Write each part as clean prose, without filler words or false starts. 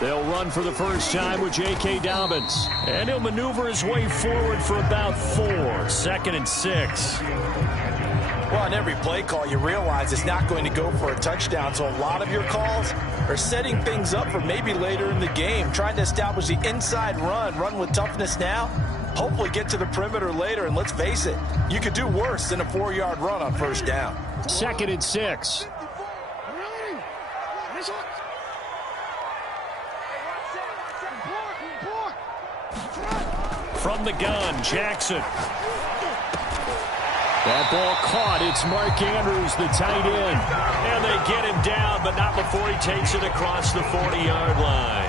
They'll run for the first time with J.K. Dobbins. And he'll maneuver his way forward for about 4. 2nd and 6. Well, on every play call, you realize it's not going to go for a touchdown. So a lot of your calls are setting things up for maybe later in the game, trying to establish the inside run with toughness now, hopefully get to the perimeter later. And let's face it, you could do worse than a 4-yard run on first down. 2nd and 6. From the gun, Jackson. That ball caught. It's Mark Andrews, the tight end. And they get him down, but not before he takes it across the 40-yard line.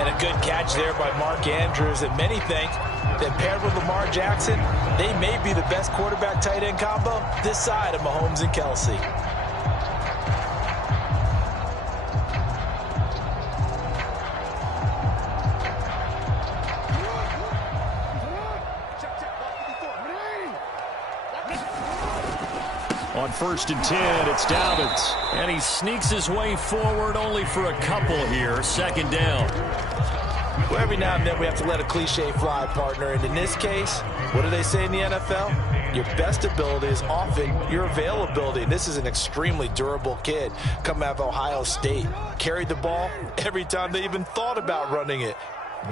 And a good catch there by Mark Andrews. And many think that paired with Lamar Jackson, they may be the best quarterback-tight end combo this side of Mahomes and Kelsey. On 1st and 10, it's Dobbins. And he sneaks his way forward only for a couple here. 2nd down. Well, every now and then we have to let a cliche fly, partner. And in this case, what do they say in the NFL? Your best ability is often your availability. And this is an extremely durable kid coming out of Ohio State. Carried the ball every time they even thought about running it.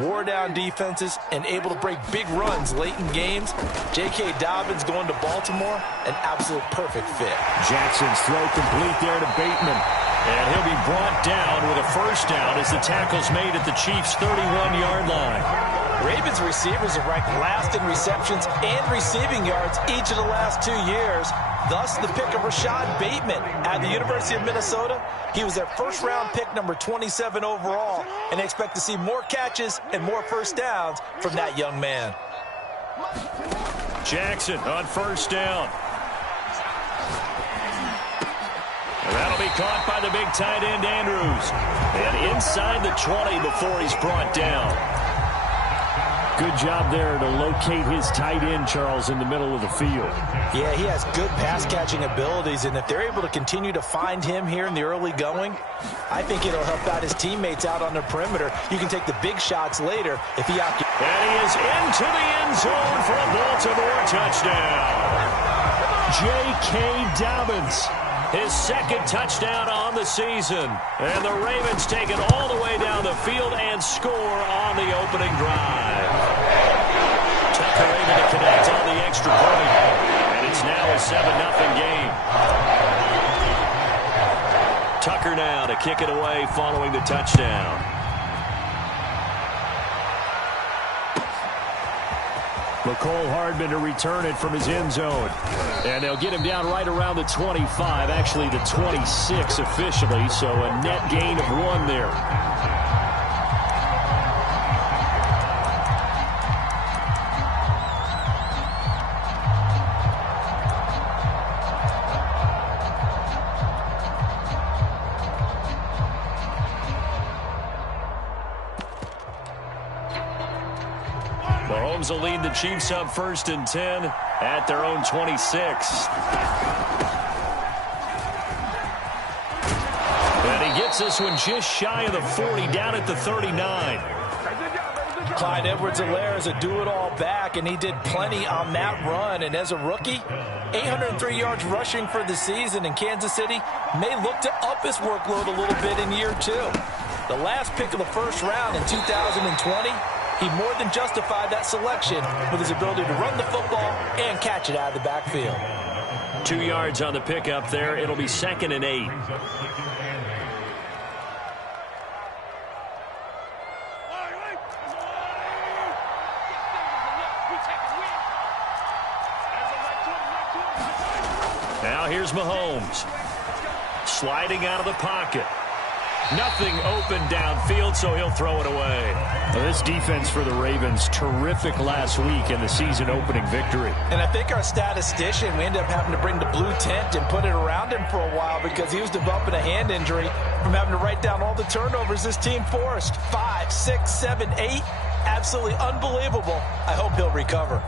Wore down defenses and able to break big runs late in games. J.K. Dobbins going to Baltimore, an absolute perfect fit. Jackson's throw complete there to Bateman. And he'll be brought down with a first down as the tackle's made at the Chiefs' 31-yard line. Ravens receivers are ranked last in receptions and receiving yards each of the last 2 years. Thus, the pick of Rashad Bateman at the University of Minnesota. He was their first-round pick, number 27 overall, and they expect to see more catches and more first downs from that young man. Jackson on first down. And that'll be caught by the big tight end, Andrews. And inside the 20 before he's brought down. Good job there to locate his tight end, Charles, in the middle of the field. Yeah, he has good pass-catching abilities, and if they're able to continue to find him here in the early going, I think it'll help out his teammates out on the perimeter. You can take the big shots later if he occupies. And he is into the end zone for a Baltimore touchdown. J.K. Dobbins, his 2nd touchdown on the season. And the Ravens take it all the way down the field and score on the opening drive. Tucker able to connect on the extra point. And it's now a 7-0 game. Tucker now to kick it away following the touchdown. McCole Hardman to return it from his end zone. And they'll get him down right around the 25, actually the 26 officially, so a net gain of 1 there. Mahomes will lead the Chiefs up 1st and 10 at their own 26. And he gets this one just shy of the 40, down at the 39. Clyde Edwards-Helaire is a do-it-all back, and he did plenty on that run. And as a rookie, 803 yards rushing for the season, in Kansas City may look to up his workload a little bit in year 2. The last pick of the first round in 2020, he more than justified that selection with his ability to run the football and catch it out of the backfield. 2 yards on the pickup there. It'll be 2nd and 8. Now here's Mahomes. Sliding out of the pocket. Nothing open downfield, so he'll throw it away. Well, this defense for the Ravens, terrific last week in the season-opening victory. And I think our statistician, we ended up having to bring the blue tent and put it around him for a while because he was developing a hand injury from having to write down all the turnovers this team forced. 5, 6, 7, 8. Absolutely unbelievable. I hope he'll recover.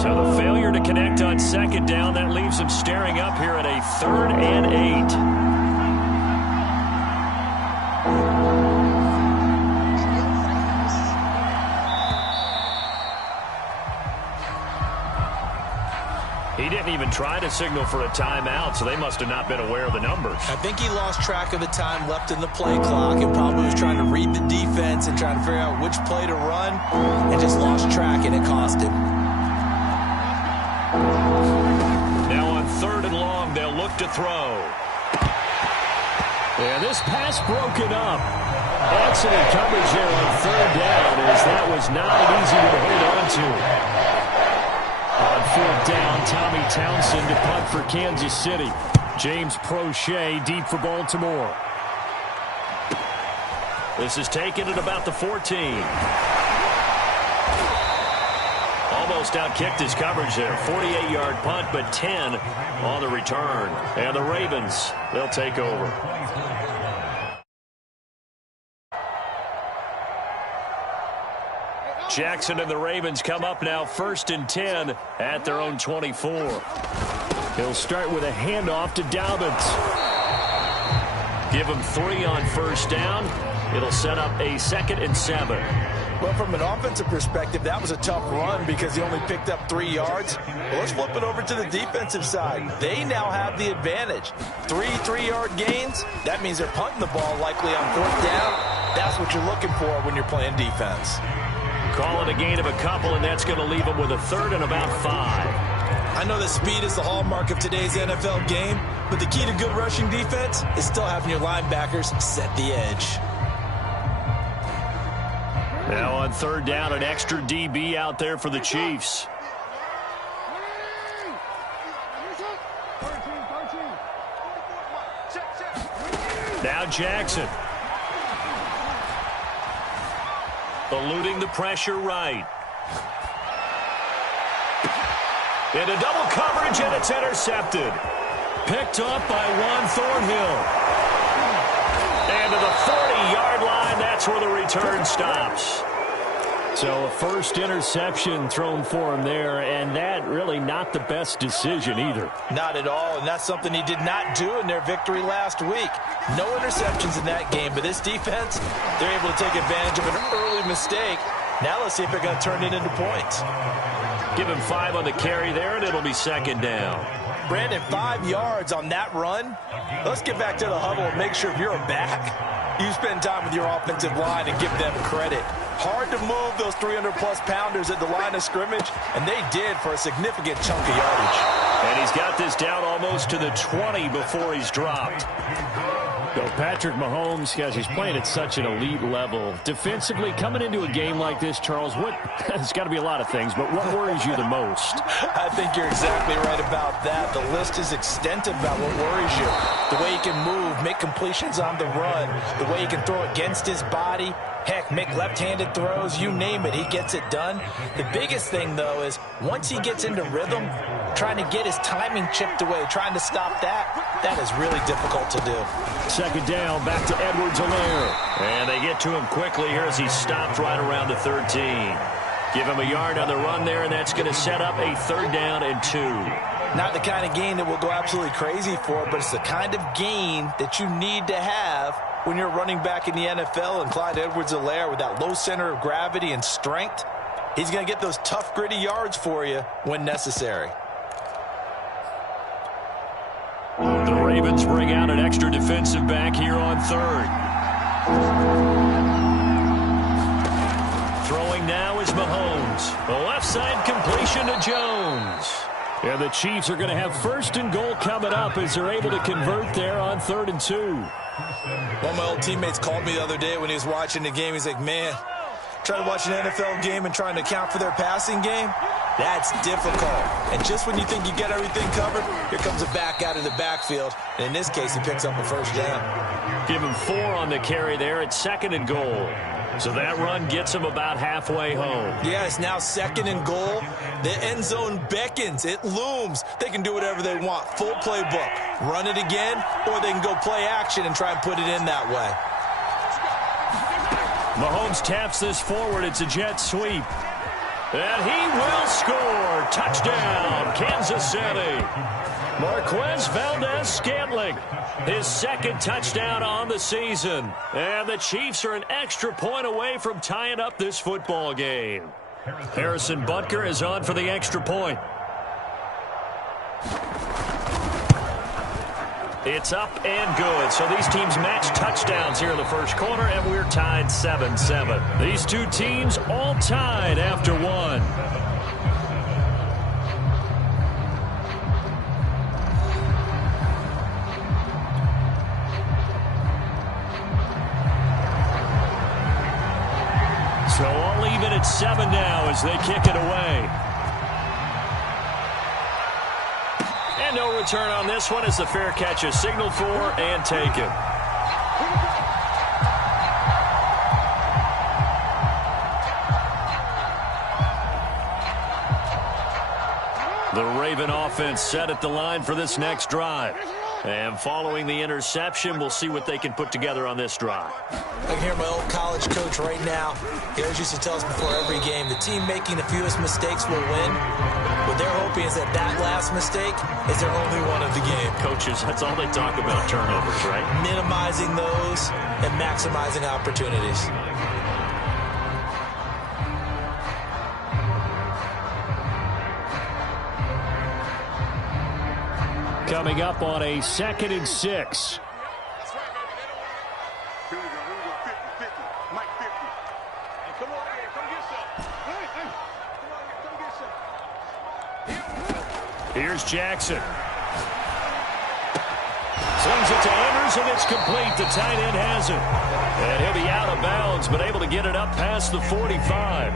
So the failure to connect on second down, that leaves them staring up here at a 3rd and 8. He didn't even try to signal for a timeout, so they must have not been aware of the numbers. I think he lost track of the time left in the play clock and probably was trying to read the defense and trying to figure out which play to run and just lost track, and it cost him. Now on 3rd and long, they'll look to throw. Yeah, this pass broken up. Excellent coverage there on 3rd down, as that was not an easy one to hold on to. On 4th down, Tommy Townsend to punt for Kansas City. James Prochet deep for Baltimore. This is taken at about the 14. Almost outkicked his coverage there. 48-yard punt, but 10 on the return. And the Ravens, they'll take over. Jackson and the Ravens come up now 1st and 10 at their own 24. He'll start with a handoff to Dobbins. Give him 3 on 1st down. It'll set up a 2nd and 7. Well, from an offensive perspective, that was a tough run because he only picked up 3 yards. Well, let's flip it over to the defensive side. They now have the advantage. 3 3-yard gains. That means they're punting the ball likely on 4th down. That's what you're looking for when you're playing defense. Call it a gain of a couple, and that's going to leave them with a 3rd and about 5. I know that speed is the hallmark of today's NFL game, but the key to good rushing defense is still having your linebackers set the edge. Now on 3rd down, an extra DB out there for the Chiefs. Now Jackson. Eluding the pressure right. Into double coverage, and it's intercepted. Picked up by Juan Thornhill. And to the 40-yard line, that's where the return stops. So a first interception thrown for him there, and that really not the best decision either. Not at all, and that's something he did not do in their victory last week. No interceptions in that game, but this defense, they're able to take advantage of an early mistake. Now let's see if they're going to turn it into points. Give him 5 on the carry there, and it'll be 2nd down. Brandon, 5 yards on that run. Let's get back to the huddle and make sure if you're a back, you spend time with your offensive line and give them credit. Hard to move those 300-plus pounders at the line of scrimmage, and they did for a significant chunk of yardage. And he's got this down almost to the 20 before he's dropped. So Patrick Mahomes, guys, he's playing at such an elite level. Defensively, coming into a game like this, Charles, there's got to be a lot of things, but what worries you the most? I think you're exactly right about that. The list is extensive about what worries you. The way he can move, make completions on the run, the way he can throw against his body, heck, make left-handed throws, you name it, he gets it done. The biggest thing, though, is once he gets into rhythm, trying to get his timing chipped away, trying to stop that is really difficult to do. 2nd down, back to Edwards-Helaire. And they get to him quickly here as he stopped right around the 13. Give him a yard on the run there, and that's going to set up a 3rd down and 2. Not the kind of gain that we'll go absolutely crazy for, but it's the kind of gain that you need to have when you're running back in the NFL. And Clyde Edwards-Helaire, with that low center of gravity and strength, he's going to get those tough, gritty yards for you when necessary. The Ravens bring out an extra defensive back here on 3rd. Throwing now is Mahomes. The left side completion to Jones. And the Chiefs are going to have 1st and goal coming up as they're able to convert there on 3rd and 2. One of my old teammates called me the other day when he was watching the game. He's like, man, trying to watch an NFL game and trying to account for their passing game, that's difficult. And just when you think you get everything covered, here comes a back out of the backfield. And in this case, he picks up a 1st down. Give him 4 on the carry there at 2nd and goal. So that run gets him about halfway home. Yeah, it's now 2nd and goal. The end zone beckons. It looms. They can do whatever they want. Full playbook. Run it again, or they can go play action and try and put it in that way. Mahomes taps this forward. It's a jet sweep. And he will score. Touchdown, Kansas City. Marquez Valdez-Scantling, his second touchdown on the season. And the Chiefs are an extra point away from tying up this football game. Harrison Butker is on for the extra point. It's up and good. So these teams match touchdowns here in the first quarter, and we're tied 7-7. These two teams all tied after one. So all even at 7 now as they kick it away. And no return on this one as the fair catch is signaled for and taken. The Raven offense set at the line for this next drive. And following the interception, we'll see what they can put together on this drive. I can hear my old college coach right now. He always used to tell us before every game, the team making the fewest mistakes will win. What they're hoping is that that last mistake is their only one of the game. Coaches, that's all they talk about, turnovers, right? Minimizing those and maximizing opportunities. Coming up on a 2nd and 6. Here's Jackson. Slings it to Andrews, and it's complete. The tight end has it. And he'll be out of bounds, but able to get it up past the 45.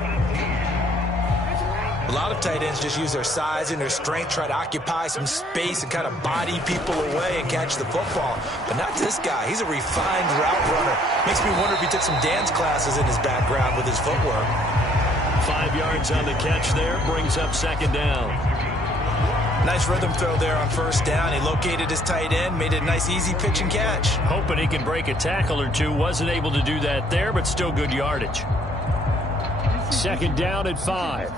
A lot of tight ends just use their size and their strength, try to occupy some space and kind of body people away and catch the football. But not this guy. He's a refined route runner. Makes me wonder if he took some dance classes in his background with his footwork. 5 yards on the catch there, brings up 2nd down. Nice rhythm throw there on 1st down. He located his tight end, made it a nice easy pitch and catch. Hoping he can break a tackle or two. Wasn't able to do that there, but still good yardage. 2nd down at 5.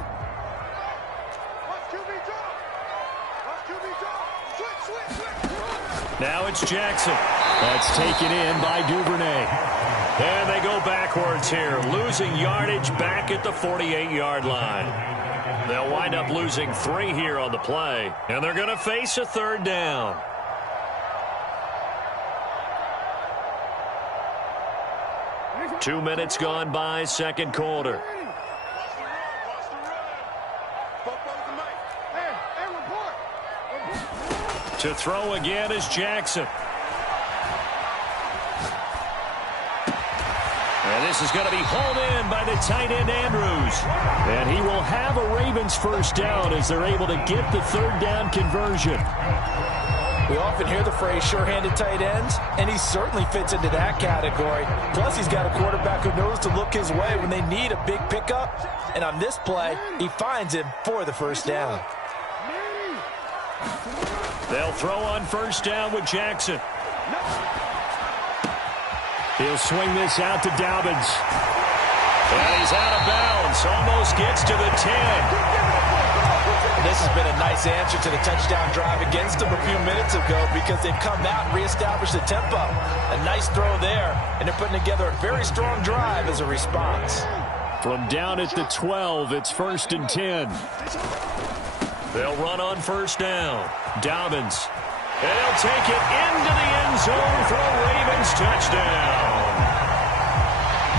Now it's Jackson. That's taken in by Duvernay. And they go backwards here, losing yardage back at the 48-yard line. They'll wind up losing 3 here on the play, and they're going to face a 3rd down. Two minutes gone by, 2nd quarter. To throw again is Jackson. And this is going to be hauled in by the tight end Andrews. And he will have a Ravens 1st down as they're able to get the 3rd down conversion. We often hear the phrase sure-handed tight ends, and he certainly fits into that category. Plus, he's got a quarterback who knows to look his way when they need a big pickup. And on this play, he finds him for the 1st down. They'll throw on 1st down with Jackson. He'll swing this out to Dobbins. And he's out of bounds. Almost gets to the 10. This has been a nice answer to the touchdown drive against them a few minutes ago because they've come out and reestablished the tempo. A nice throw there, and they're putting together a very strong drive as a response. From down at the 12, it's 1st and 10. They'll run on 1st down. Dobbins. And they'll take it into the end zone for a Ravens touchdown.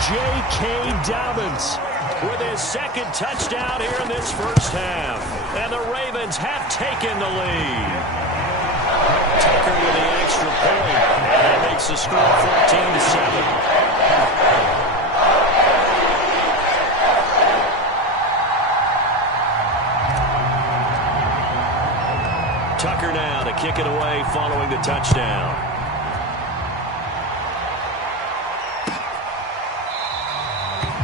J.K. Dobbins with his 2nd touchdown here in this 1st half. And the Ravens have taken the lead. Tucker with the extra point. And that makes the score 14-7. Tucker now to kick it away following the touchdown.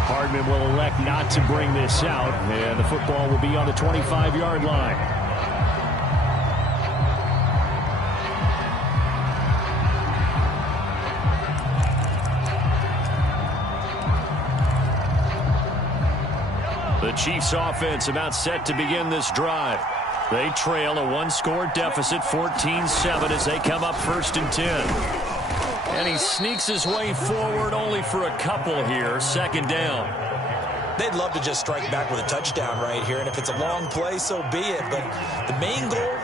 Hardman will elect not to bring this out, and the football will be on the 25-yard line. The Chiefs offense about set to begin this drive. They trail a one-score deficit, 14-7, as they come up 1st and 10. And he sneaks his way forward only for a couple here. 2nd down. They'd love to just strike back with a touchdown right here, and if it's a long play, so be it. But the main goal,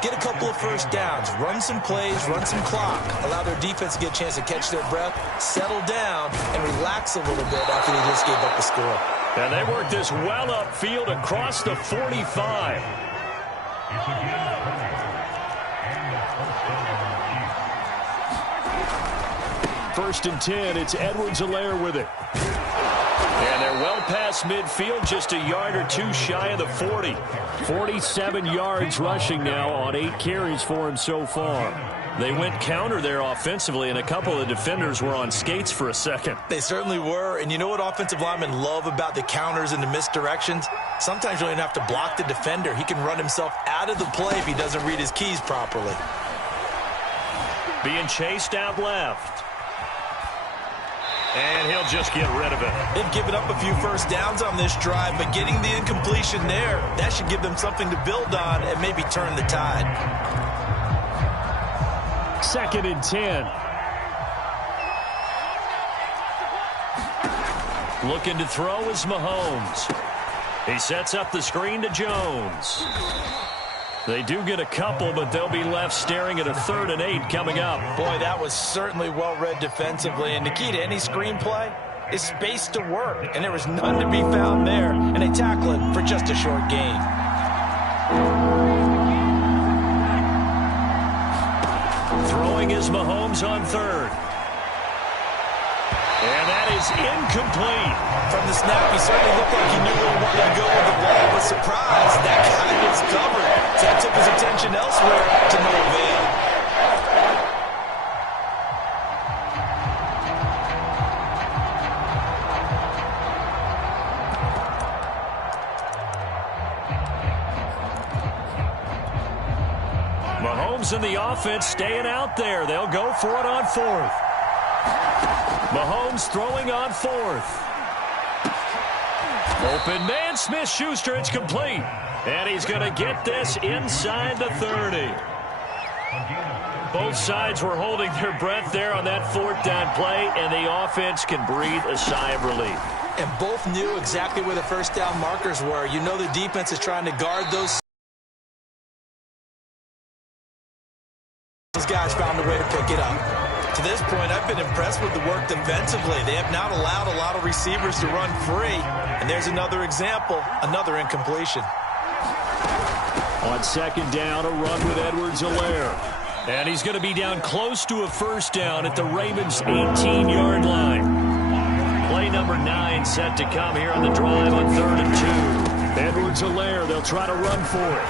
get a couple of first downs, run some plays, run some clock, allow their defense to get a chance to catch their breath, settle down, and relax a little bit after they just gave up the score. And they work this well upfield across the 45. First and 10, it's Edwards-Helaire with it. And they're well past midfield, just a yard or two shy of the 40. 47 yards rushing now on 8 carries for him so far. They went counter there offensively, and a couple of defenders were on skates for a second. They certainly were, and you know what offensive linemen love about the counters and the misdirections? Sometimes you don't even have to block the defender. He can run himself out of the play if he doesn't read his keys properly. Being chased out left. And he'll just get rid of it. They've given up a few first downs on this drive, but getting the incompletion there, that should give them something to build on and maybe turn the tide. 2nd and 10. Looking to throw is Mahomes. He sets up the screen to Jones. They do get a couple, but they'll be left staring at a 3rd and 8 coming up. Boy, that was certainly well read defensively, and the key to any screenplay is space to work, and there was none to be found there, and they tackle it for just a short gain. Throwing is Mahomes on 3rd. And that is incomplete. From the snap, he certainly looked like he knew where he wanted to go with the ball, but surprise, that guy gets covered. So that took his attention elsewhere to no avail. Mahomes and the offense staying out there. They'll go for it on 4th. Mahomes throwing on 4th. Open man, Smith-Schuster, it's complete. And he's going to get this inside the 30. Both sides were holding their breath there on that 4th down play, and the offense can breathe a sigh of relief. And both knew exactly where the first down markers were. You know the defense is trying to guard those. Those guys found a way to pick it up. To this point, I've been impressed with the work defensively. They have not allowed a lot of receivers to run free. And there's another example, another incompletion. On 2nd down, a run with Edwards-Helaire. And he's going to be down close to a first down at the Ravens' 18-yard line. Play number 9 set to come here on the drive on 3rd and 2. Edwards-Helaire, they'll try to run for it.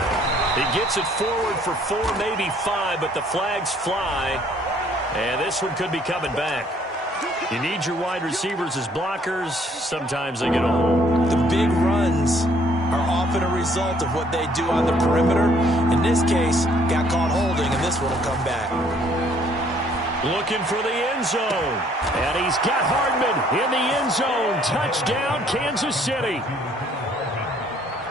He gets it forward for 4, maybe 5, but the flags fly. And this one could be coming back. You need your wide receivers as blockers. Sometimes they get a hold. The big runs are often a result of what they do on the perimeter. In this case, got caught holding, and this one will come back. Looking for the end zone. And he's got Hardman in the end zone. Touchdown, Kansas City.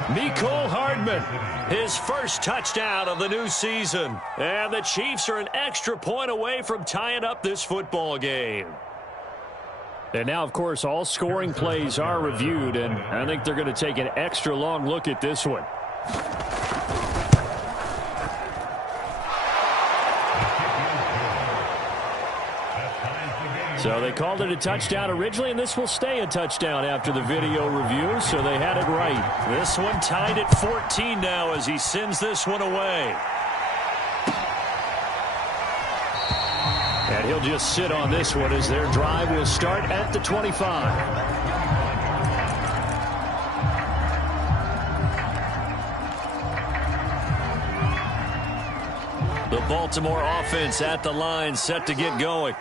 Mecole Hardman, his first touchdown of the new season. And the Chiefs are an extra point away from tying up this football game. And now, of course, all scoring plays are reviewed, and I think they're going to take an extra long look at this one. So they called it a touchdown originally, and this will stay a touchdown after the video review, so they had it right. This one tied at 14 now as he sends this one away. And he'll just sit on this one as their drive will start at the 25. The Baltimore offense at the line, set to get going.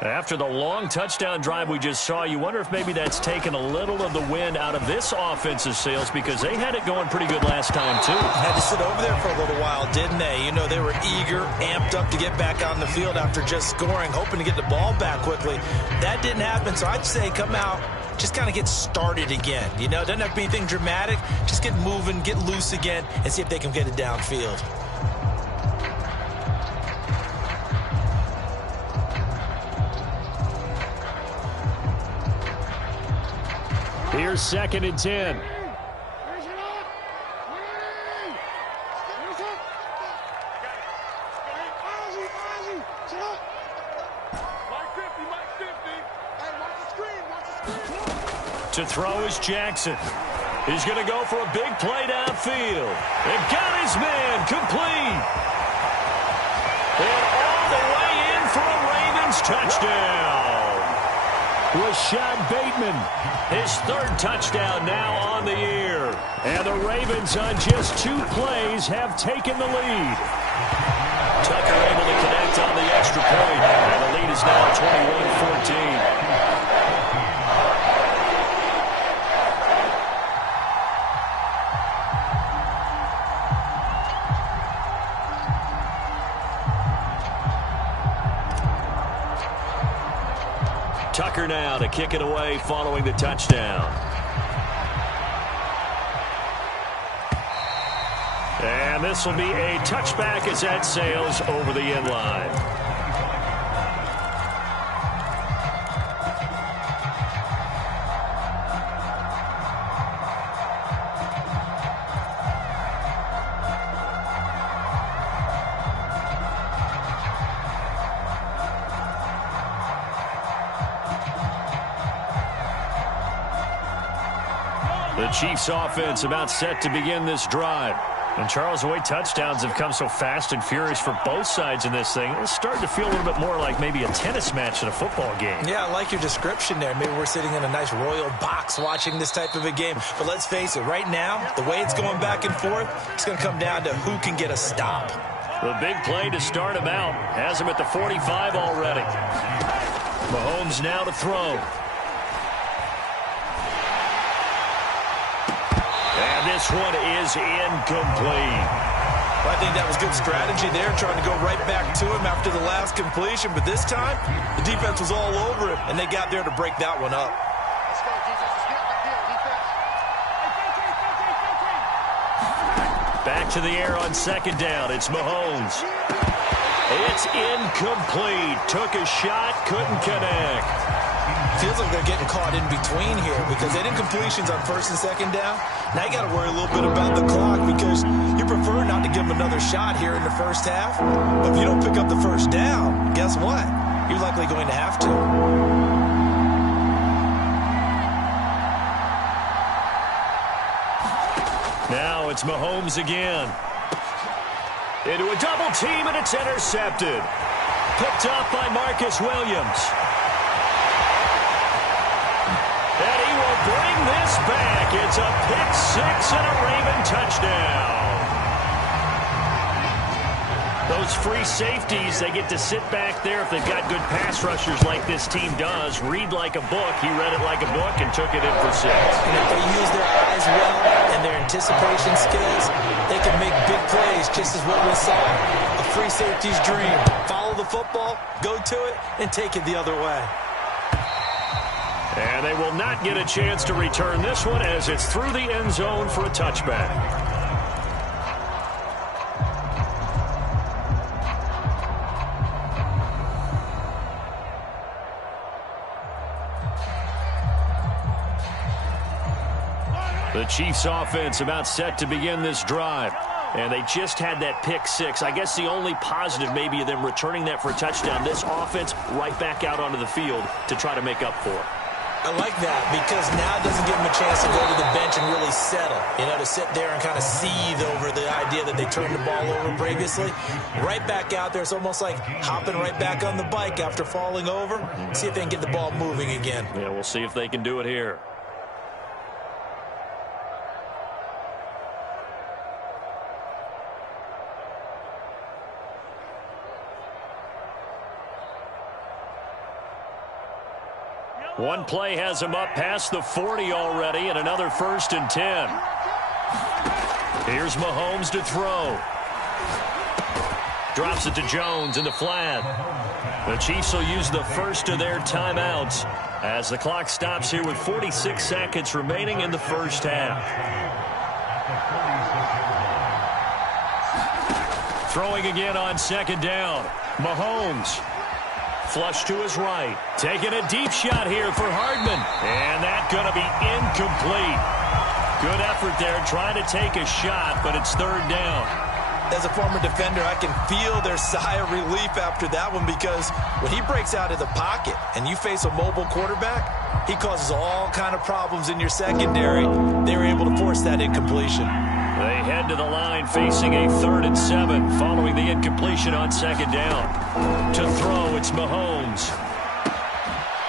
After the long touchdown drive we just saw, you wonder if maybe that's taken a little of the wind out of this offense's sails, because they had it going pretty good last time, too. Had to sit over there for a little while, didn't they? You know, they were eager, amped up to get back on the field after just scoring, hoping to get the ball back quickly. That didn't happen, so I'd say come out just kind of get started again. You know, doesn't have to be anything dramatic. Just get moving, get loose again, and see if they can get it downfield. Here's 2nd and 10. To throw is Jackson. He's going to go for a big play downfield. And got his man complete. And all the way in for a Ravens touchdown. Rashad Bateman, his 3rd touchdown now on the year. And the Ravens on just 2 plays have taken the lead. Tucker able to connect on the extra point. And the lead is now 21-14. Tucker now to kick it away following the touchdown. And this will be a touchback as that sails over the end line. The Chiefs offense about set to begin this drive. And Charles, the way touchdowns have come so fast and furious for both sides in this thing, it's starting to feel a little bit more like maybe a tennis match in a football game. Yeah, I like your description there. Maybe we're sitting in a nice royal box watching this type of a game. But let's face it, right now, the way it's going back and forth, it's going to come down to who can get a stop. The big play to start him out has him at the 45 already. Mahomes now to throw. This one is incomplete. Well, I think that was good strategy there, trying to go right back to him after the last completion. But this time, the defense was all over him, and they got there to break that one up. Back to the air on 2nd down. It's Mahomes. It's incomplete. Took a shot, couldn't connect. Feels like they're getting caught in between here because they did completions on 1st and 2nd down. Now you got to worry a little bit about the clock because you prefer not to give them another shot here in the first half. But if you don't pick up the 1st down, guess what? You're likely going to have to. Now it's Mahomes again. Into a double team, and it's intercepted. Picked up by Marcus Williams. And he will bring this back. It's a pick-6 and a Raven touchdown. Those free safeties, they get to sit back there if they've got good pass rushers like this team does. Read like a book. He read it like a book and took it in for 6. And if they use their eyes well and their anticipation skills, they can make big plays, just as what we saw. A free safety's dream. Follow the football, go to it, and take it the other way. And they will not get a chance to return this one as it's through the end zone for a touchback. The Chiefs offense about set to begin this drive. And they just had that pick-6. I guess the only positive maybe of them returning that for a touchdown. This offense right back out onto the field to try to make up for it. I like that because now it doesn't give them a chance to go to the bench and really settle. You know, to sit there and kind of seethe over the idea that they turned the ball over previously. Right back out there. It's almost like hopping right back on the bike after falling over. See if they can get the ball moving again. Yeah, we'll see if they can do it here. One play has him up past the 40 already, and another 1st and 10. Here's Mahomes to throw. Drops it to Jones in the flat. The Chiefs will use the first of their timeouts as the clock stops here with 46 seconds remaining in the first half. Throwing again on second down. Mahomes. Flush to his right. Taking a deep shot here for Hardman. And that's going to be incomplete. Good effort there trying to take a shot, but it's third down. As a former defender, I can feel their sigh of relief after that one, because when he breaks out of the pocket and you face a mobile quarterback, he causes all kind of problems in your secondary. They were able to force that incompletion. They head to the line facing a 3rd and 7 following the incompletion on second down. To throw, it's Mahomes.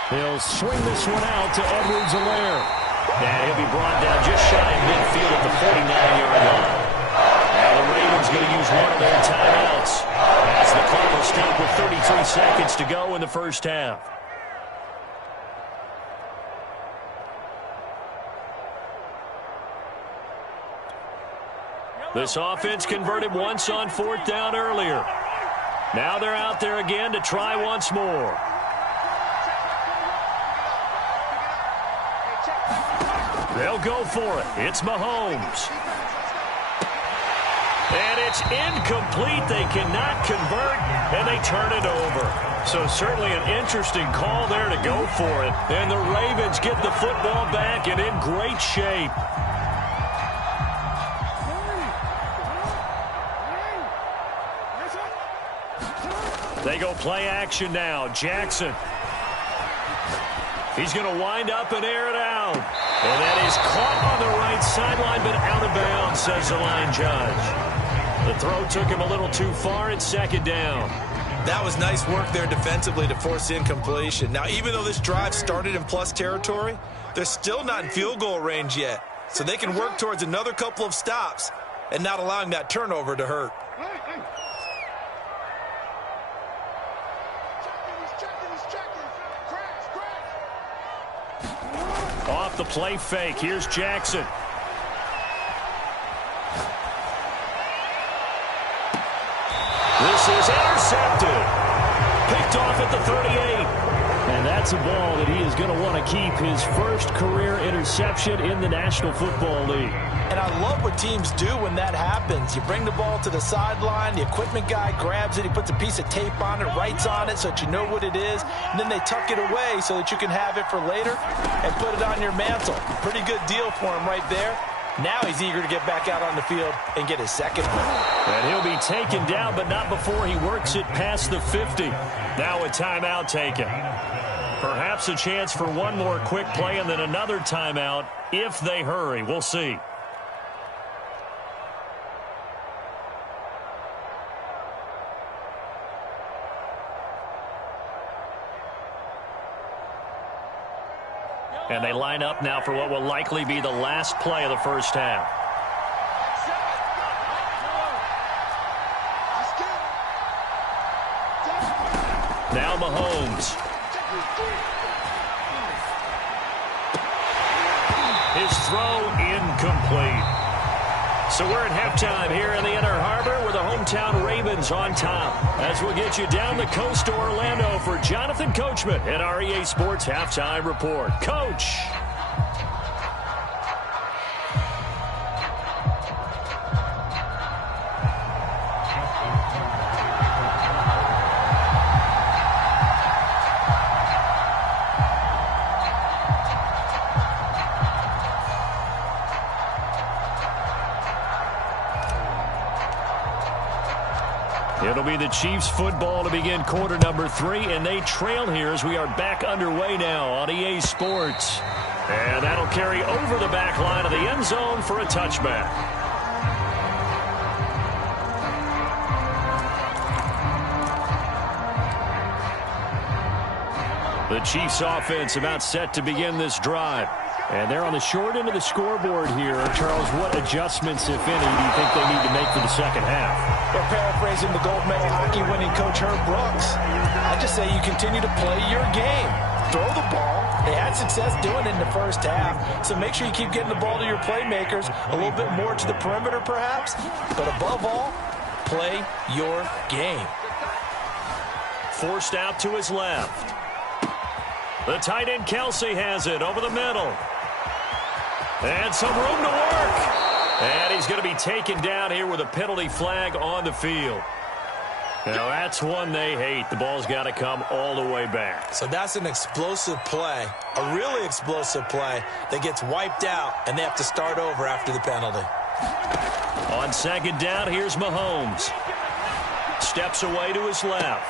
He'll swing this one out to Edwards-Helaire. And he'll be brought down just shy of midfield at the 49-yard line. Now the Ravens going to use one of their timeouts as the clock will stop with 33 seconds to go in the first half. This offense converted once on 4th down earlier. Now they're out there again to try once more. They'll go for it. It's Mahomes. And it's incomplete. They cannot convert, and they turn it over. So certainly an interesting call there to go for it. And the Ravens get the football back and in great shape. They go play action now. Jackson. He's going to wind up and air it out. And that is caught on the right sideline, but out of bounds, says the line judge. The throw took him a little too far. It's second down. That was nice work there defensively to force incompletion. Now, even though this drive started in plus territory, they're still not in field goal range yet. So they can work towards another couple of stops and not allowing that turnover to hurt. Off the play fake. Here's Jackson. This is intercepted. Picked off at the 38. And that's a ball that he is going to want to keep, his first career interception in the National Football League. And I love what teams do when that happens. You bring the ball to the sideline, the equipment guy grabs it, he puts a piece of tape on it, writes on it so that you know what it is, and then they tuck it away so that you can have it for later and put it on your mantle. Pretty good deal for him right there. Now he's eager to get back out on the field and get his second one. And he'll be taken down, but not before he works it past the 50. Now a timeout taken. Perhaps a chance for one more quick play and then another timeout if they hurry. We'll see. And they line up now for what will likely be the last play of the first half. Now Mahomes. His throw incomplete. So we're at halftime here in the Inner Harbor with the hometown Ravens on top. As we'll get you down the coast to Orlando for Jonathan Coachman at our EA Sports Halftime Report. Coach. It'll be the Chiefs football to begin quarter number 3, and they trail here as we are back underway now on EA Sports. And that'll carry over the back line of the end zone for a touchback. The Chiefs offense about set to begin this drive. And they're on the short end of the scoreboard here. Charles, what adjustments, if any, do you think they need to make for the second half? Well, paraphrasing the gold medal hockey winning coach Herb Brooks, I just say you continue to play your game. Throw the ball. They had success doing it in the first half, so make sure you keep getting the ball to your playmakers, a little bit more to the perimeter perhaps, but above all, play your game. Forced out to his left. The tight end Kelsey has it over the middle. And some room to work. And he's going to be taken down here with a penalty flag on the field. Now that's one they hate. The ball's got to come all the way back. So that's an explosive play, a really explosive play that gets wiped out, and they have to start over after the penalty. On second down, here's Mahomes. Steps away to his left.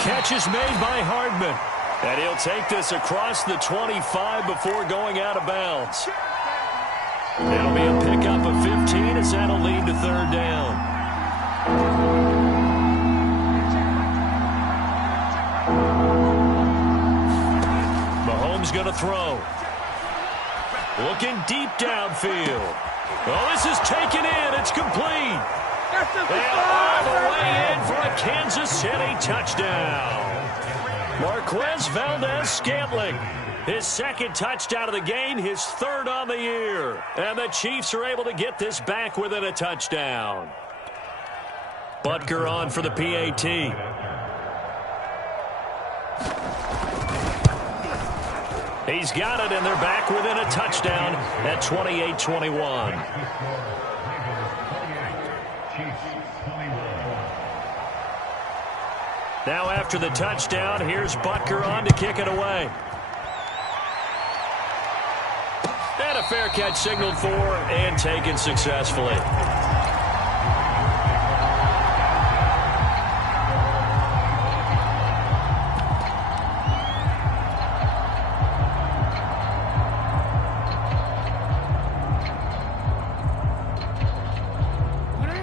Catch is made by Hardman. And he'll take this across the 25 before going out of bounds. It'll be a pickup of 15 as that'll lead to third down. Mahomes going to throw. Looking deep downfield. Oh, this is taken in. It's complete. And all the way in for a Kansas City touchdown. Marquez Valdez-Scantling, his second touchdown of the game, his third on the year. And the Chiefs are able to get this back within a touchdown. Butker on for the PAT. He's got it, and they're back within a touchdown at 28-21. Now after the touchdown, here's Butker on to kick it away. And a fair catch signaled for and taken successfully.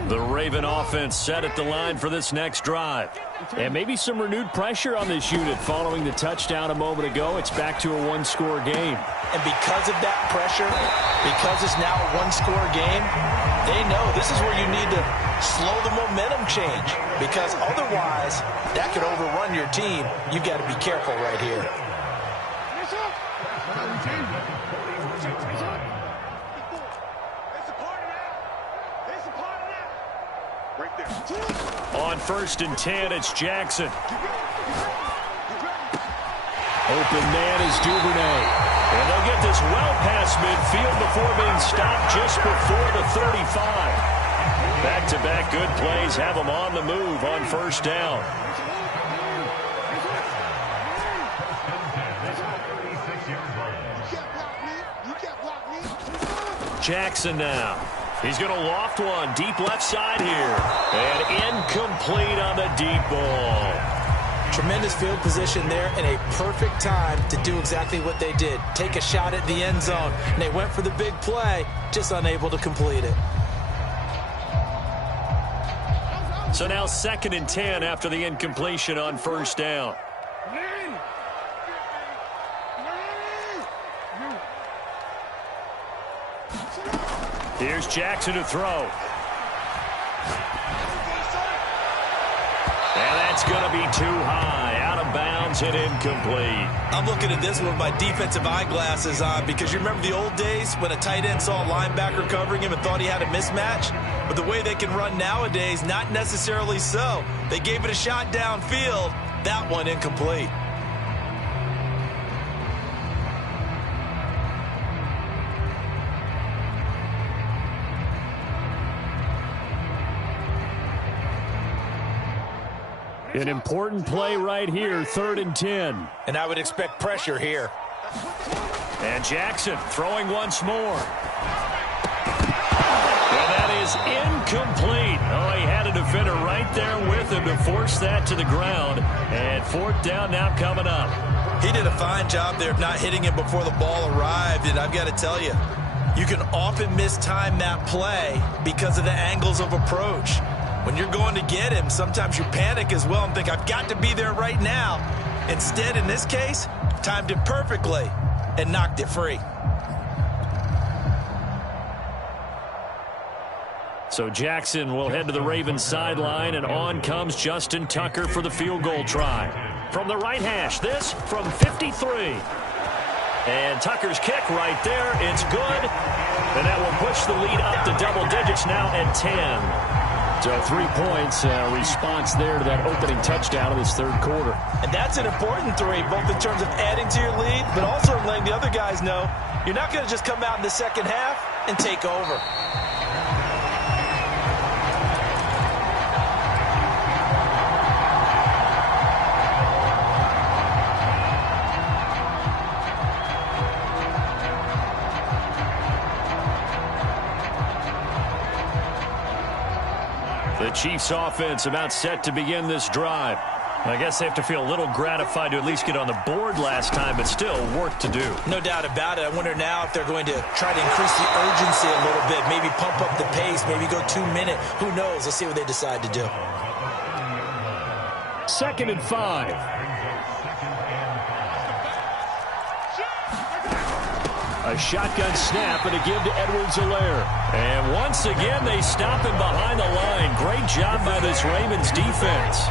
The Raven offense set at the line for this next drive. And maybe some renewed pressure on this unit following the touchdown a moment ago. It's back to a one-score game. And because of that pressure, because it's now a one-score game, they know this is where you need to slow the momentum change. Because otherwise, that could overrun your team. You've got to be careful right here. On 1st and 10, it's Jackson. Open man is Duvernay. And they'll get this well past midfield before being stopped just before the 35. Back-to-back good plays have them on the move on 1st down. Jackson now. He's going to loft one deep left side here. And incomplete on the deep ball. Tremendous field position there and a perfect time to do exactly what they did. Take a shot at the end zone. And they went for the big play, just unable to complete it. So now 2nd and 10 after the incompletion on 1st down. Here's Jackson to throw. And that's going to be too high. Out of bounds and incomplete. I'm looking at this with my defensive eyeglasses on because you remember the old days when a tight end saw a linebacker covering him and thought he had a mismatch? But the way they can run nowadays, not necessarily so. They gave it a shot downfield. That one incomplete. An important play right here, 3rd and 10. And I would expect pressure here. And Jackson throwing once more. And that is incomplete. Oh, he had a defender right there with him to force that to the ground. And 4th down now coming up. He did a fine job there of not hitting him before the ball arrived. And I've got to tell you, you can often mistime that play because of the angles of approach. When you're going to get him, sometimes you panic as well and think, I've got to be there right now. Instead, in this case, timed it perfectly and knocked it free. So Jackson will head to the Ravens sideline, and on comes Justin Tucker for the field goal try. From the right hash, this from 53. And Tucker's kick right there, it's good. And that will push the lead up to double digits now at 10. So 3 points, response there to that opening touchdown in this third quarter. And that's an important 3, both in terms of adding to your lead, but also letting the other guys know you're not going to just come out in the second half and take over. The Chiefs offense about set to begin this drive. I guess they have to feel a little gratified to at least get on the board last time, but still work to do. No doubt about it. I wonder now if they're going to try to increase the urgency a little bit, maybe pump up the pace, maybe go 2 minute. Who knows? Let's see what they decide to do. 2nd and 5. A shotgun snap and a give to Edwards-Helaire. And once again, they stop him behind the line. Great job by this Ravens defense.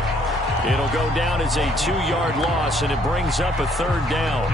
It'll go down as a 2-yard loss, and it brings up a 3rd down.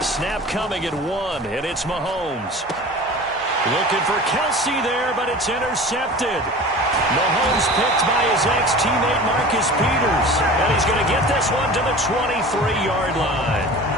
Snap coming at 1, and it's Mahomes. Looking for Kelsey there, but it's intercepted. Mahomes picked by his ex-teammate Marcus Peters, and he's going to get this one to the 23-yard line.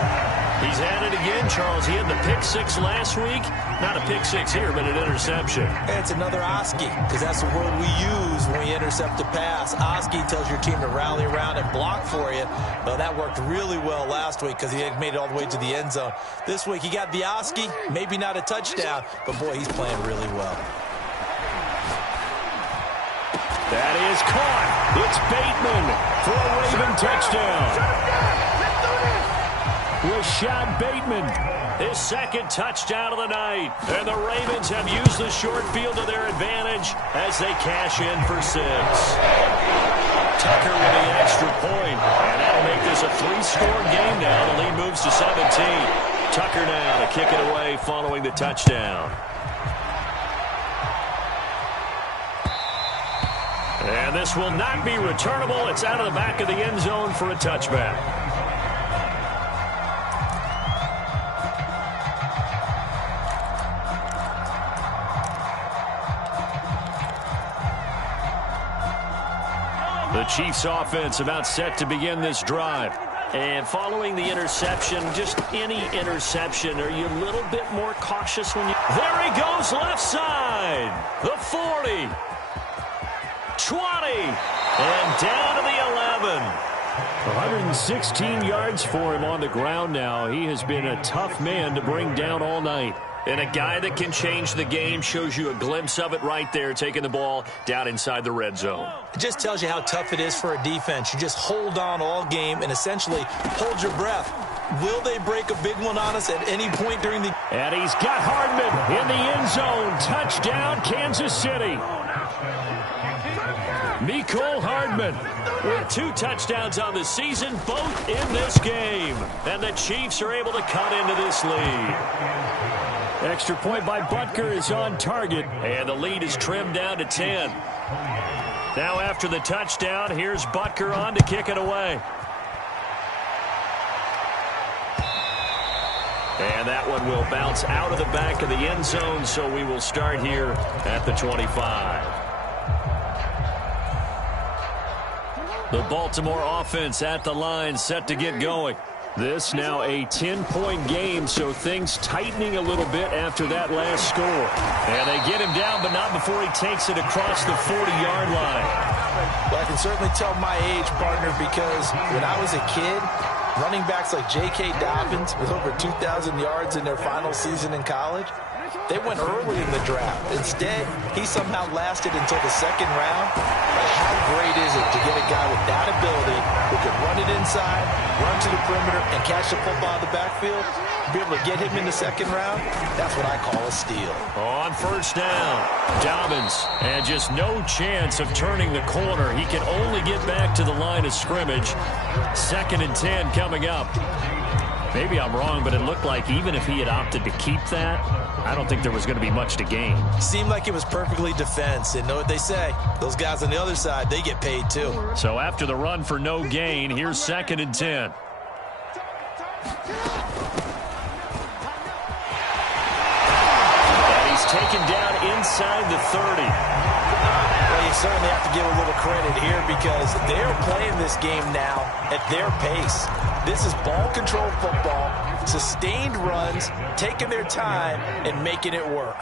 He's at it again, Charles. He had the pick 6 last week. Not a pick 6 here, but an interception. It's another Oski, because that's the word we use when we intercept a pass. Oski tells your team to rally around and block for you. Well, that worked really well last week because he made it all the way to the end zone. This week he got the Oski, maybe not a touchdown, but boy, he's playing really well. That is caught. It's Bateman for a Raven touchdown. Rashad Bateman, his 2nd touchdown of the night. And the Ravens have used the short field to their advantage as they cash in for 6. Tucker with the extra point, and that'll make this a 3-score game now. The lead moves to 17. Tucker now to kick it away following the touchdown. And this will not be returnable. It's out of the back of the end zone for a touchback. The Chiefs offense about set to begin this drive. And following the interception, just any interception, are you a little bit more cautious when you... There he goes, left side. The 40. 20. And down to the 11. 116 yards for him on the ground now. He has been a tough man to bring down all night. And a guy that can change the game, shows you a glimpse of it right there, taking the ball down inside the red zone. It just tells you how tough it is for a defense. You just hold on all game and essentially hold your breath. Will they break a big one on us at any point during the... And he's got Hardman in the end zone. Touchdown, Kansas City. Mecole Hardman with 2 touchdowns on the season, both in this game. And the Chiefs are able to cut into this lead. Extra point by Butker is on target, and the lead is trimmed down to 10. Now after the touchdown, here's Butker on to kick it away. And that one will bounce out of the back of the end zone, so we will start here at the 25. The Baltimore offense at the line, set to get going. This now a 10-point game, so things tightening a little bit after that last score. And they get him down, but not before he takes it across the 40-yard line. Well, I can certainly tell my age, partner, because when I was a kid, running backs like J.K. Dobbins with over 2,000 yards in their final season in college, They went early in the draft. Instead, he somehow lasted until the second round. But how great is it to get a guy with that ability who can run it inside, run to the perimeter, and catch the football in the backfield? Be able to get him in the second round, that's what I call a steal. On first down, Dobbins, and just no chance of turning the corner. He can only get back to the line of scrimmage. 2nd and 10 coming up. Maybe I'm wrong, but it looked like even if he had opted to keep that, I don't think there was going to be much to gain. Seemed like it was perfectly defense, and know what they say. Those guys on the other side, they get paid too. So after the run for no gain, here's 2nd and 10. And he's taken down inside the 30. Well, you certainly have to give a little credit here because they're playing this game now at their pace. This is ball control football, sustained runs, taking their time, and making it work.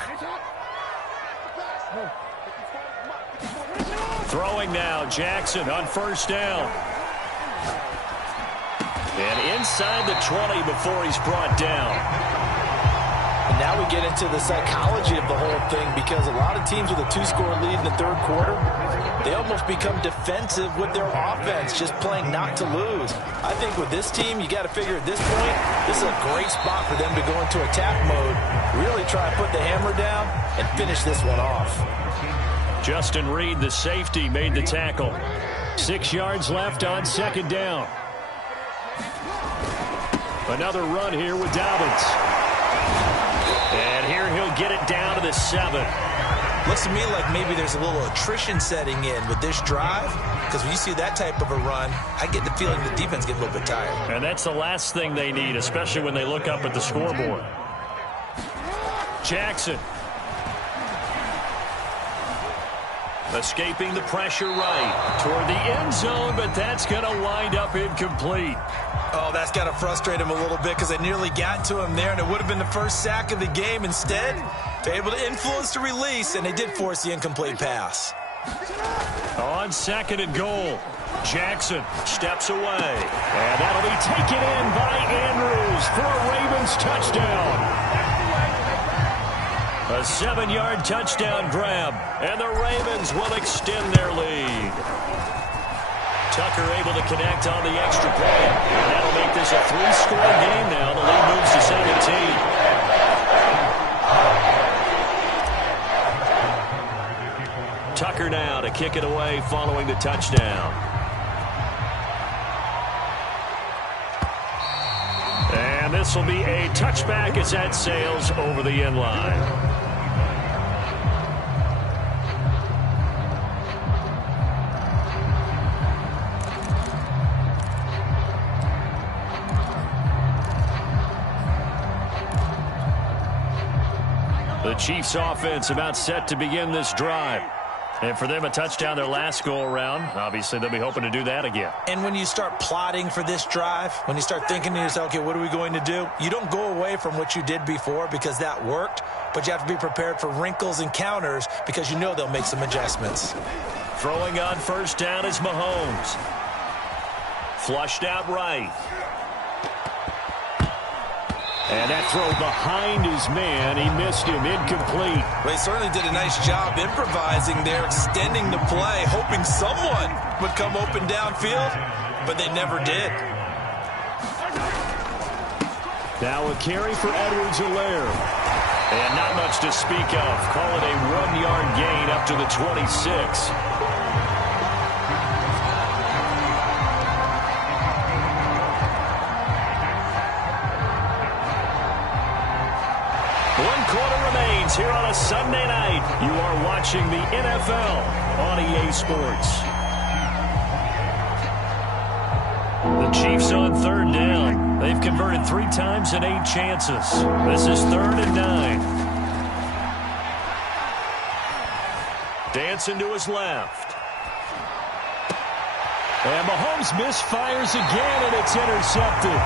Throwing now, Jackson on first down. And inside the 20 before he's brought down. And now we get into the psychology of the whole thing because a lot of teams with a 2-score lead in the third quarter, they almost become defensive with their offense, just playing not to lose. I think with this team, you got to figure at this point, this is a great spot for them to go into attack mode, really try to put the hammer down and finish this one off. Justin Reed, the safety, made the tackle. 6 yards left on 2nd down. Another run here with Dobbins. And here he'll get it down to the 7. Looks to me like maybe there's a little attrition setting in with this drive, because when you see that type of a run, I get the feeling the defense get a little bit tired. And that's the last thing they need, especially when they look up at the scoreboard. Jackson. Escaping the pressure right toward the end zone, but that's going to wind up incomplete. Oh, that's got to frustrate him a little bit because they nearly got to him there, and it would have been the first sack of the game. Instead, they're able to influence the release, and they did force the incomplete pass. On 2nd and goal, Jackson steps away, and that'll be taken in by Andrews for a Ravens touchdown. A 7-yard touchdown grab, and the Ravens will extend their lead. Tucker able to connect on the extra point. And that'll make this a 3-score game now. The lead moves to 17. Tucker now to kick it away following the touchdown. And this will be a touchback as that sails over the end line. The Chiefs offense about set to begin this drive. And for them, a touchdown their last go-around. Obviously, they'll be hoping to do that again. And when you start plotting for this drive, when you start thinking to yourself, okay, what are we going to do? You don't go away from what you did before because that worked, but you have to be prepared for wrinkles and counters because you know they'll make some adjustments. Throwing on first down is Mahomes. Flushed out right. And that throw behind his man. He missed him. Incomplete. Well, he certainly did a nice job improvising there, extending the play, hoping someone would come open downfield, but they never did. Now a carry for Edwards-Helaire. And not much to speak of. Call it a 1-yard gain up to the 26. Here on a Sunday night, you are watching the NFL on EA Sports. The Chiefs on 3rd down. They've converted 3 times in 8 chances. This is 3rd and 9. Dancing to his left. And Mahomes misfires again, and it's intercepted.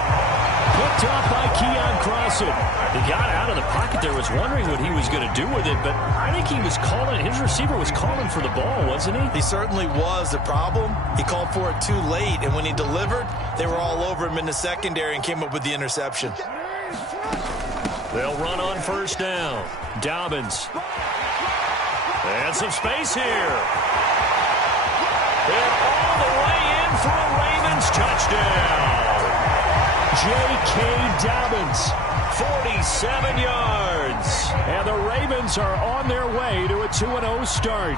Picked off by Keon Crossan. He got out of the pocket there, was wondering what he was going to do with it, but I think he was calling, his receiver was calling for the ball, wasn't he? He certainly was. The problem, he called for it too late, and when he delivered, they were all over him in the secondary and came up with the interception. They'll run on first down. Dobbins. And some space here. And all the way in for a Ravens touchdown. J.K. Dobbins, 47 yards. And the Ravens are on their way to a 2-0 start.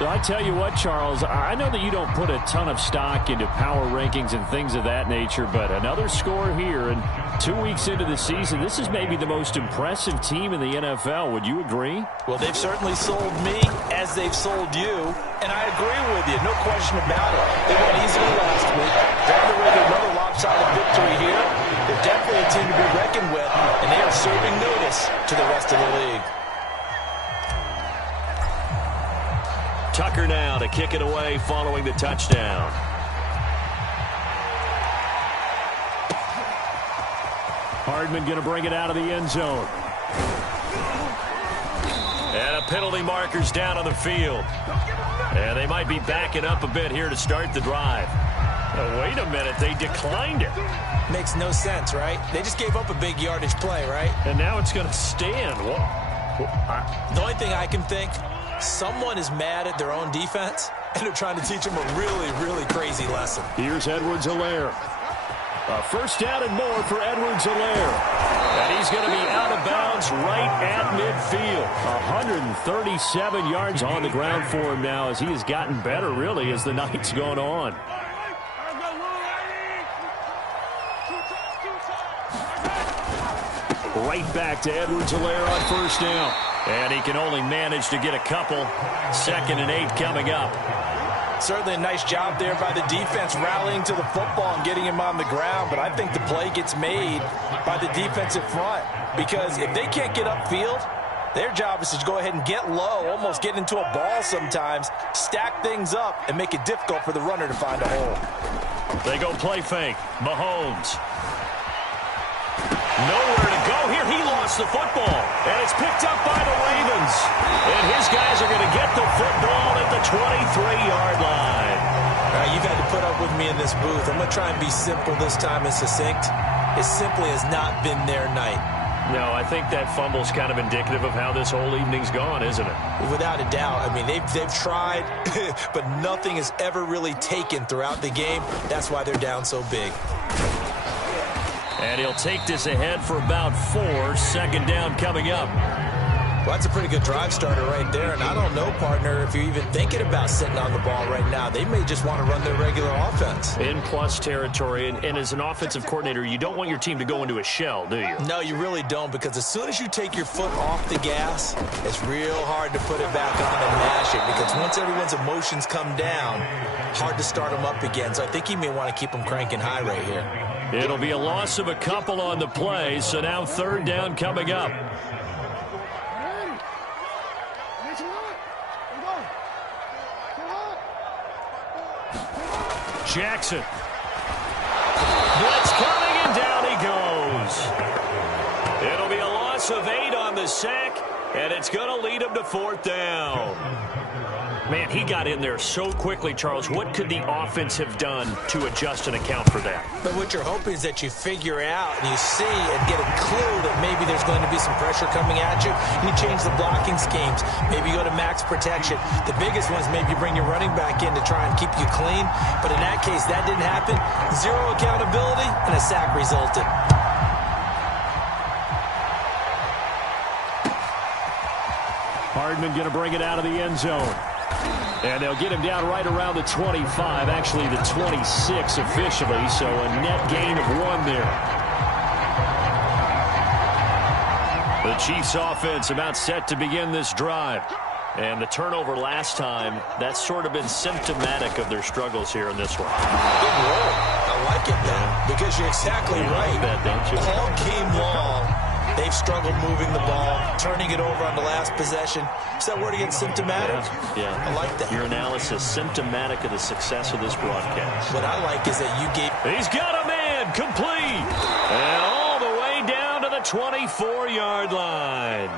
I tell you what, Charles, I know that you don't put a ton of stock into power rankings and things of that nature, but another score here, and 2 weeks into the season, this is maybe the most impressive team in the NFL. Would you agree? Well, they've certainly sold me as they've sold you, and I agree with you, no question about it. They won easily last week. They're on the way to another lopsided victory here. They're definitely a team to be reckoned with, and they are serving notice to the rest of the league. Tucker now to kick it away following the touchdown. Hardman going to bring it out of the end zone. And a penalty marker's down on the field. And they might be backing up a bit here to start the drive. Oh, wait a minute, they declined it. Makes no sense, right? They just gave up a big yardage play, right? And now it's going to stand. The only thing I can think, someone is mad at their own defense, and they're trying to teach them a really, really crazy lesson. Here's Edwards-Helaire. A first down and more for Edwards-Helaire. And he's going to be out of bounds right at midfield. 137 yards on the ground for him now as he has gotten better, really, as the night's gone on. Right back to Edwards-Helaire on first down. And he can only manage to get a couple. 2nd and 8 coming up. Certainly a nice job there by the defense rallying to the football and getting him on the ground. But I think the play gets made by the defensive front. Because if they can't get upfield, their job is to go ahead and get low, almost get into a ball sometimes, stack things up, and make it difficult for the runner to find a hole. They go play fake. Mahomes. Nowhere to go here. He lost the football. And it's picked up by the Ravens. And his guys are going to get the football at the 23-yard line. All right, you've had to put up with me in this booth. I'm going to try and be simple this time and succinct. It simply has not been their night. No, I think that fumble's kind of indicative of how this whole evening's gone, isn't it? Without a doubt. I mean, they've tried, but nothing has ever really taken throughout the game. That's why they're down so big. And he'll take this ahead for about 4. 2nd down coming up. Well, that's a pretty good drive starter right there. And I don't know, partner, if you're even thinking about sitting on the ball right now. They may just want to run their regular offense. In plus territory. And as an offensive coordinator, you don't want your team to go into a shell, do you? No, you really don't. Because as soon as you take your foot off the gas, it's real hard to put it back on and mash it. Because once everyone's emotions come down, hard to start them up again. So I think you may want to keep them cranking high right here. It'll be a loss of a couple on the play, so now 3rd down coming up. Jackson. Blitz coming, and down he goes. It'll be a loss of 8 on the sack, and it's going to lead him to 4th down. Man, he got in there so quickly, Charles. What could the offense have done to adjust and account for that? But what you're hoping is that you figure out and you see and get a clue that maybe there's going to be some pressure coming at you. You change the blocking schemes. Maybe you go to max protection. The biggest one is maybe you bring your running back in to try and keep you clean. But in that case, that didn't happen. 0 accountability, and a sack resulted. Hardman going to bring it out of the end zone. And they'll get him down right around the 25, actually the 26 officially, so a net gain of 1 there. The Chiefs offense about set to begin this drive. And the turnover last time, that's sort of been symptomatic of their struggles here in this one. Good roll. I like it, though, because you're exactly right. That, don't you? All game long, they've struggled moving the ball, turning it over on the last possession. Is that word again, symptomatic? Yeah. I like that. Your analysis, symptomatic of the success of this broadcast. What I like is that you gave... He's got a man, complete. And all the way down to the 24-yard line.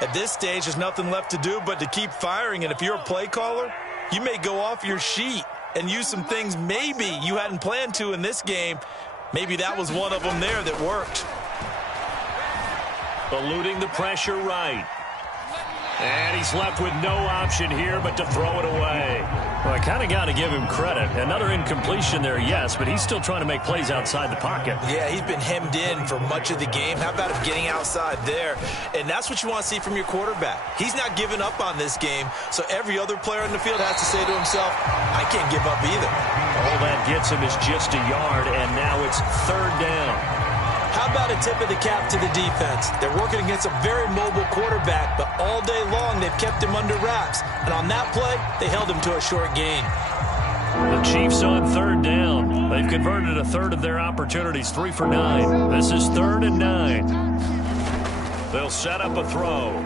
At this stage, there's nothing left to do but to keep firing. And if you're a play caller, you may go off your sheet and use some things maybe you hadn't planned to in this game. Maybe that was one of them there that worked. Eluding the pressure right. And he's left with no option here but to throw it away. Well, I kind of got to give him credit. Another incompletion there, yes, but he's still trying to make plays outside the pocket. Yeah, he's been hemmed in for much of the game. How about him getting outside there? And that's what you want to see from your quarterback. He's not giving up on this game, so every other player in the field has to say to himself, I can't give up either. All that gets him is just a yard, and now it's third down. How about a tip of the cap to the defense? They're working against a very mobile quarterback, but all day long they've kept him under wraps. And on that play, they held him to a short gain. The Chiefs on third down. They've converted a third of their opportunities, 3 for 9. This is 3rd and 9. They'll set up a throw.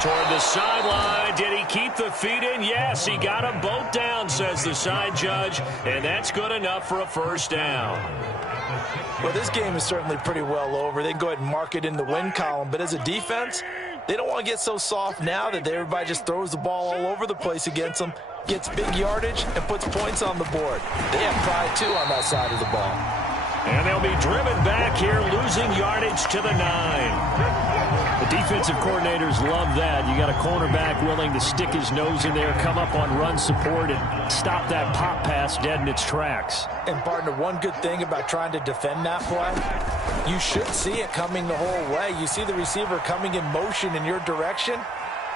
Toward the sideline. Did he keep the feet in? Yes, he got them both down, says the side judge, and that's good enough for a first down. Well, this game is certainly pretty well over. They can go ahead and mark it in the win column, but as a defense, they don't want to get so soft now that everybody just throws the ball all over the place against them, gets big yardage, and puts points on the board. They have pride, too, on that side of the ball. And they'll be driven back here, losing yardage to the 9. The defensive coordinators love that. You got a cornerback willing to stick his nose in there, come up on run support, and stop that pop pass dead in its tracks. And, partner, one good thing about trying to defend that play, you should see it coming the whole way. You see the receiver coming in motion in your direction.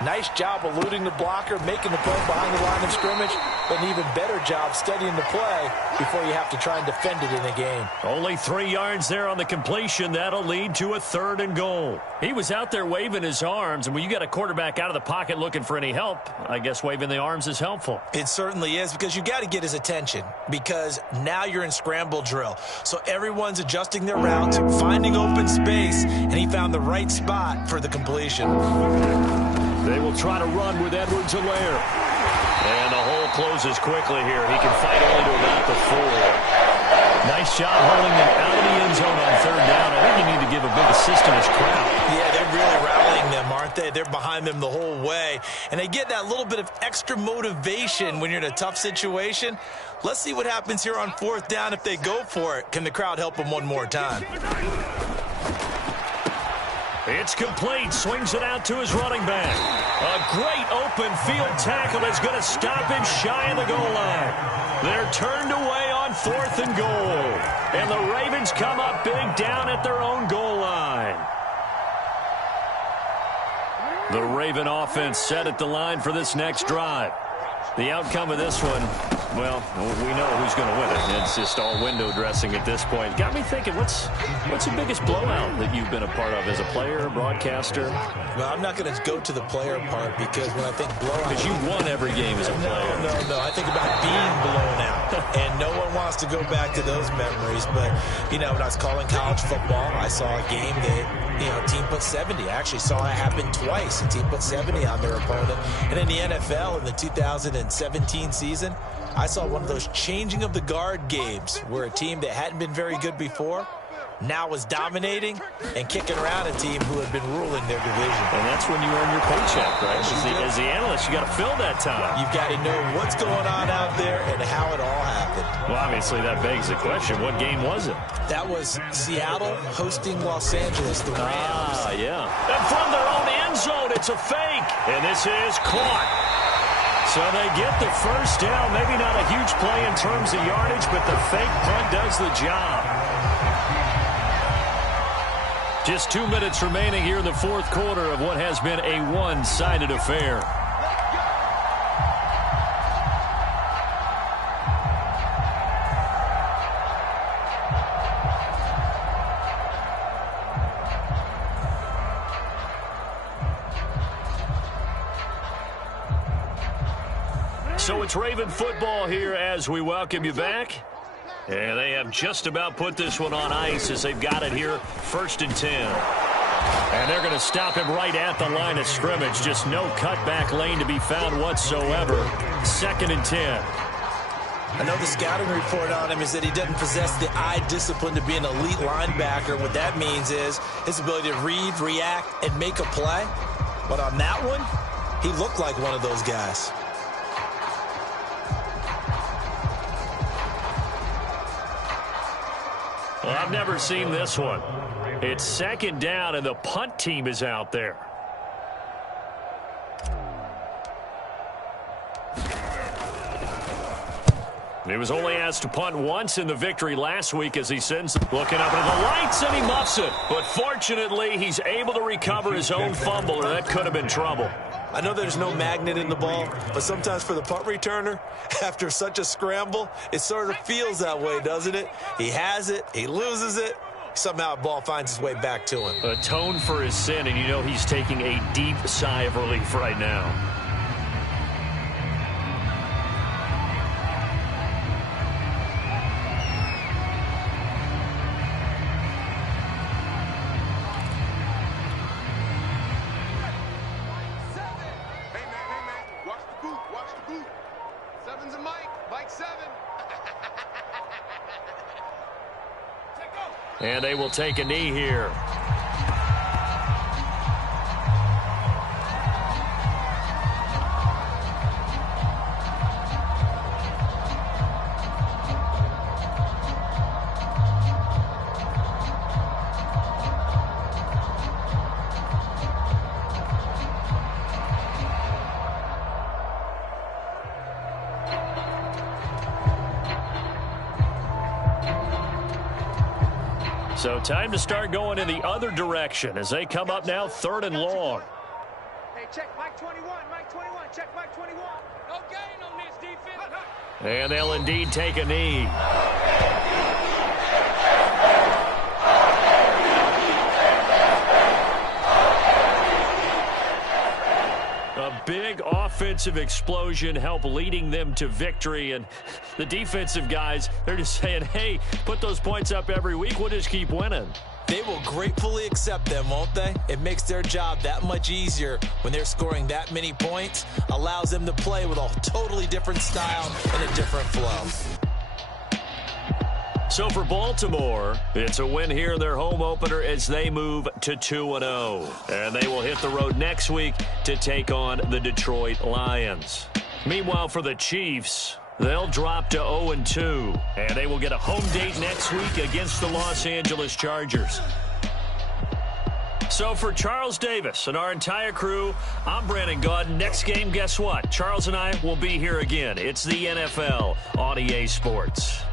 Nice job eluding the blocker, making the play behind the line of scrimmage, but an even better job studying the play before you have to try and defend it in a game. Only 3 yards there on the completion. That'll lead to a 3rd and goal. He was out there waving his arms, and when you got a quarterback out of the pocket looking for any help, I guess waving the arms is helpful. It certainly is, because you got to get his attention, because now you're in scramble drill. So everyone's adjusting their routes, finding open space, and he found the right spot for the completion. They will try to run with Edwards-Helaire. And the hole closes quickly here. He can fight only to about the 4. Nice job holding them out of the end zone on 3rd down. I think you need to give a big assist to this crowd. Yeah, they're really rallying them, aren't they? They're behind them the whole way. And they get that little bit of extra motivation when you're in a tough situation. Let's see what happens here on 4th down if they go for it. Can the crowd help them one more time? It's complete. Swings it out to his running back. A great open field tackle is going to stop him shy of the goal line. They're turned away on 4th and goal. And the Ravens come up big down at their own goal line. The Raven offense set at the line for this next drive. The outcome of this one, well, we know who's going to win it. It's just all window dressing at this point. Got me thinking, what's the biggest blowout that you've been a part of as a player, broadcaster? Well, I'm not going to go to the player part, because when I think blowout... Because you won every game as a player. No. I think about being blown out. And no one wants to go back to those memories. But, you know, when I was calling college football, I saw a game that, you know, team put 70. I actually saw it happen twice. A team put 70 on their opponent. And in the NFL, in the 2017 season, I saw one of those changing of the guard games where a team that hadn't been very good before now was dominating and kicking around a team who had been ruling their division. And that's when you earn your paycheck, right? As the analyst, you got to fill that time. You've got to know what's going on out there and how it all happened. Well, obviously, that begs the question, what game was it? That was Seattle hosting Los Angeles, the Rams. Ah, yeah. And from their own end zone, it's a fake. And this is caught. So they get the first down. Maybe not a huge play in terms of yardage, but the fake punt does the job. Just 2 minutes remaining here in the 4th quarter of what has been a one-sided affair. So it's Raven football here as we welcome you back. And they have just about put this one on ice as they've got it here, 1st and 10. And they're going to stop him right at the line of scrimmage. Just no cutback lane to be found whatsoever. 2nd and 10. I know the scouting report on him is that he doesn't possess the eye discipline to be an elite linebacker. What that means is his ability to read, react, and make a play. But on that one, he looked like one of those guys. Well, I've never seen this one. It's second down, and the punt team is out there. He was only asked to punt once in the victory last week as he sends looking up into the lights, and he muffs it. But fortunately, he's able to recover his own fumble, or that could have been trouble. I know there's no magnet in the ball, but sometimes for the punt returner, after such a scramble, it sort of feels that way, doesn't it? He has it, he loses it, somehow the ball finds its way back to him. Atone for his sin, and you know he's taking a deep sigh of relief right now. And they will take a knee here. So time to start going in the other direction as they come up now 3rd and long. Hey, check Mike 21, Mike 21, check Mike 21. No gain on this defense. And they'll indeed take a knee. A big offensive explosion helped leading them to victory, and the defensive guys, they're just saying, hey, put those points up every week, we'll just keep winning. They will gratefully accept them, won't they? It makes their job that much easier when they're scoring that many points, allows them to play with a totally different style and a different flow. So for Baltimore, it's a win here in their home opener as they move to 2-0. And they will hit the road next week to take on the Detroit Lions. Meanwhile, for the Chiefs, they'll drop to 0-2. And they will get a home date next week against the Los Angeles Chargers. So for Charles Davis and our entire crew, I'm Brandon Gaudin. Next game, guess what? Charles and I will be here again. It's the NFL on EA Sports.